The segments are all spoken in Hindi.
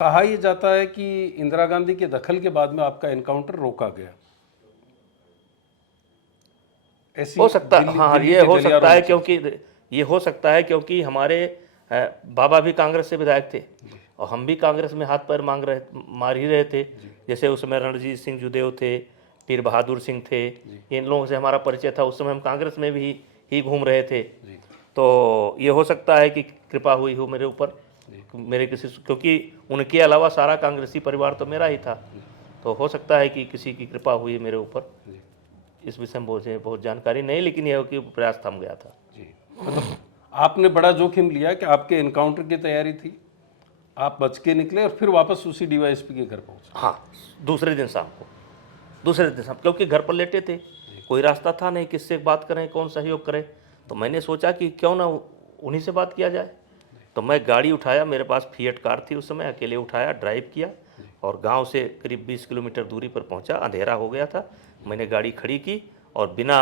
कहा यह जाता है कि इंदिरा गांधी के दखल के बाद में आपका एनकाउंटर रोका गया। ऐसी हो सकता दिल्ली हाँ, दिल्ली ये के हो गलियारों सकता है में क्योंकि ये हो सकता है क्योंकि हमारे बाबा भी कांग्रेस से विधायक थे और हम भी कांग्रेस में हाथ पैर मार ही रहे थे। जैसे उस समय रणजीत सिंह जुदेव थे, पीर बहादुर सिंह थे, इन लोगों से हमारा परिचय था। उस समय हम कांग्रेस में भी ही घूम रहे थे। तो ये हो सकता है कि कृपा हुई हो मेरे ऊपर, मेरे किसी, क्योंकि उनके अलावा सारा कांग्रेसी परिवार तो मेरा ही था। तो हो सकता है कि किसी की कृपा हुई मेरे ऊपर। इस विषय में मुझे बहुत जानकारी नहीं, लेकिन यह कि प्रयास थम गया था। जी, मतलब आपने बड़ा जोखिम लिया कि आपके एनकाउंटर की तैयारी थी, आप बच के निकले और फिर वापस उसी डीवाईएसपी के घर पहुंचे। हाँ, दूसरे दिन शाम, क्योंकि घर पर लेटे थे, कोई रास्ता था नहीं, किससे बात करें, कौन सहयोग करे। तो मैंने सोचा कि क्यों ना उन्हीं से बात किया जाए। तो मैं गाड़ी उठाया, मेरे पास फिएट कार थी उस समय, अकेले उठाया, ड्राइव किया और गांव से करीब 20 किलोमीटर दूरी पर पहुंचा। अंधेरा हो गया था। मैंने गाड़ी खड़ी की और बिना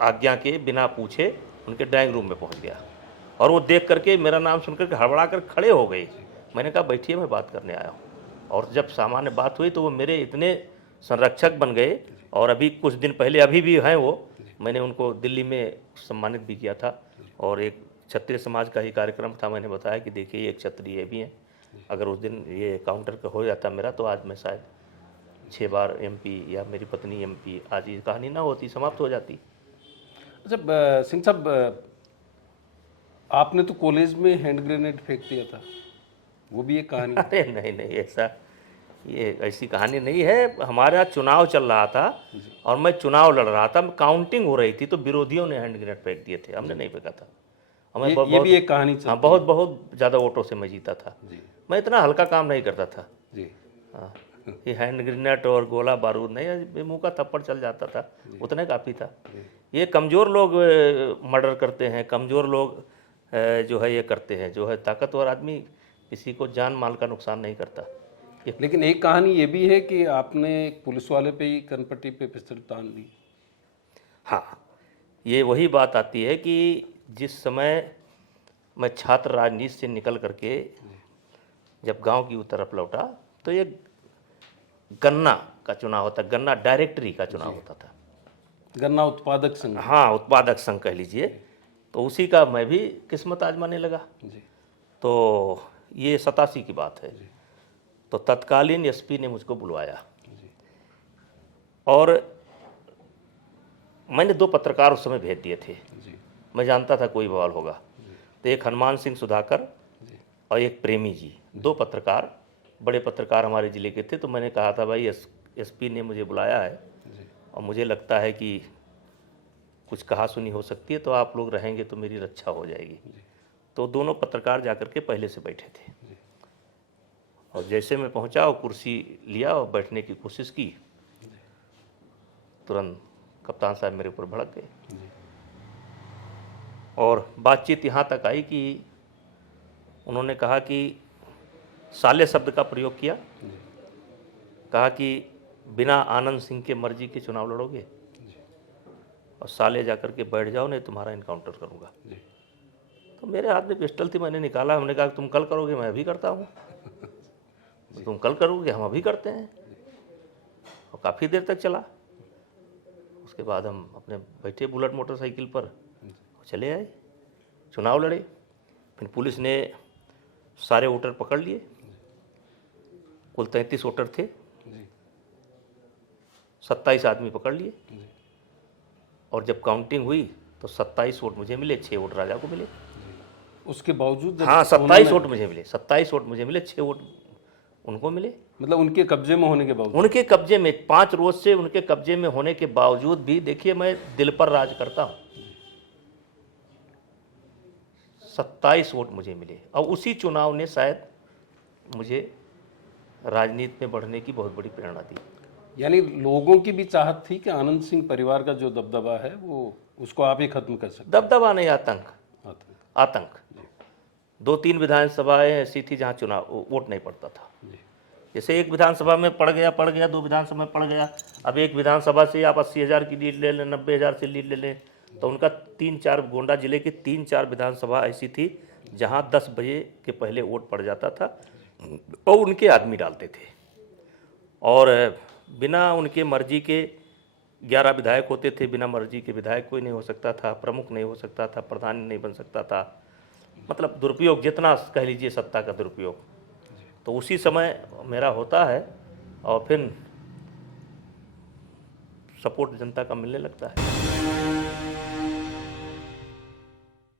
आज्ञा के, बिना पूछे उनके ड्राइंग रूम में पहुंच गया। और वो देख करके, मेरा नाम सुनकर के हड़बड़ा कर खड़े हो गए। मैंने कहा बैठिए, मैं बात करने आया हूँ। और जब सामान्य बात हुई तो वो मेरे इतने संरक्षक बन गए। और अभी कुछ दिन पहले, अभी भी हैं वो, मैंने उनको दिल्ली में सम्मानित भी किया था। और एक क्षत्रिय समाज का ही कार्यक्रम था। मैंने बताया कि देखिए एक क्षत्रिय भी हैं, अगर उस दिन ये काउंटर हो जाता मेरा तो आज मैं शायद 6 बार एमपी या मेरी पत्नी एमपी, आज ये कहानी ना होती, समाप्त हो जाती। अच्छा सिंह साहब, आपने तो कॉलेज में हैंड ग्रेनेड फेंक दिया था, वो भी एक कहानी। अरे नहीं नहीं, ये ऐसी कहानी नहीं है। हमारा चुनाव चल रहा था और मैं चुनाव लड़ रहा था, काउंटिंग हो रही थी, तो विरोधियों ने हैंड ग्रेनेड फेंक दिए थे, हमने नहीं फेंका था। हमें ये भी एक कहानी हाँ, बहुत बहुत ज़्यादा वोटों से मैं जीता था। मैं इतना हल्का काम नहीं करता था जी। हाँ, ये हैंड ग्रेनेड और गोला बारूद नहीं, मुंह का थप्पड़ चल जाता था, उतने काफ़ी था। ये कमज़ोर लोग मर्डर करते हैं, कमज़ोर लोग जो है ये करते हैं। जो है ताकतवर आदमी किसी को जान माल का नुकसान नहीं करता। लेकिन एक कहानी ये भी है कि आपने एक पुलिस वाले पे ही कनपट्टी पे पिस्टल तान दी। हाँ, ये वही बात आती है कि जिस समय मैं छात्र राजनीति से निकल करके जब गांव की तरफ लौटा, तो ये गन्ना का चुनाव होता, गन्ना डायरेक्टरी का चुनाव होता था, गन्ना उत्पादक संघ। हाँ, उत्पादक संघ कह लीजिए। तो उसी का मैं भी किस्मत आजमाने लगा। जी। तो ये 87 की बात है। तो तत्कालीन एसपी ने मुझको बुलवाया और मैंने 2 पत्रकार उस समय भेज दिए थे। मैं जानता था कोई बवाल होगा। तो एक हनुमान सिंह सुधाकर और एक प्रेमी जी, 2 पत्रकार, बड़े पत्रकार हमारे ज़िले के थे। तो मैंने कहा था भाई एसपी ने मुझे बुलाया है और मुझे लगता है कि कुछ कहा सुनी हो सकती है, तो आप लोग रहेंगे तो मेरी रक्षा हो जाएगी। तो दोनों पत्रकार जाकर के पहले से बैठे थे और जैसे मैं पहुंचा और कुर्सी लिया और बैठने की कोशिश की, तुरंत कप्तान साहब मेरे ऊपर भड़क गए। और बातचीत यहाँ तक आई कि उन्होंने कहा कि साले शब्द का प्रयोग किया, कहा कि बिना आनंद सिंह के मर्जी के चुनाव लड़ोगे और साले जाकर के बैठ जाओ, नहीं तुम्हारा इनकाउंटर करूँगा। तो मेरे हाथ में पिस्टल थी, मैंने निकाला। हमने कहा तुम कल करोगे, मैं अभी करता हूँ। तुम कल करोगे, हम अभी करते हैं। और काफ़ी देर तक चला। उसके बाद हम अपने बैठे बुलेट मोटरसाइकिल पर चले आए, चुनाव लड़े। फिर पुलिस ने सारे वोटर पकड़ लिए, कुल 33 वोटर थे, 27 आदमी पकड़ लिए। और जब काउंटिंग हुई तो 27 वोट मुझे मिले, 6 वोट राजा को मिले। उसके बावजूद हाँ, 27 वोट मुझे मिले, 27 वोट मुझे मिले, 6 वोट उनको मिले। मतलब उनके कब्जे में होने के बावजूद, उनके कब्जे में 5 रोज से उनके कब्जे में होने के बावजूद भी, देखिए मैं दिल पर राज करता हूँ, 27 वोट मुझे मिले। और उसी चुनाव ने शायद मुझे राजनीति में बढ़ने की बहुत बड़ी प्रेरणा दी। यानी लोगों की भी चाहत थी कि आनंद सिंह परिवार का जो दबदबा है वो उसको आप ही खत्म कर सकते। दबदबा नहीं, आतंक। 2-3 विधानसभाएं ऐसी थी जहां चुनाव वोट नहीं पड़ता था। जैसे एक विधानसभा में पड़ गया, 2 विधानसभा में पड़ गया। अब एक विधानसभा से आप 80,000 की लीड ले लें, 90,000 से लीड ले लें, तो उनका 3-4 गोंडा जिले की 3-4 विधानसभा ऐसी थी जहां 10 बजे के पहले वोट पड़ जाता था। और उनके आदमी डालते थे। और बिना उनके मर्जी के 11 विधायक होते थे, बिना मर्जी के विधायक कोई नहीं हो सकता था, प्रमुख नहीं हो सकता था, प्रधान नहीं बन सकता था। मतलब दुरुपयोग जितना कह लीजिए सत्ता का दुरुपयोग, तो उसी समय मेरा होता है और फिर सपोर्ट जनता का मिलने लगता है।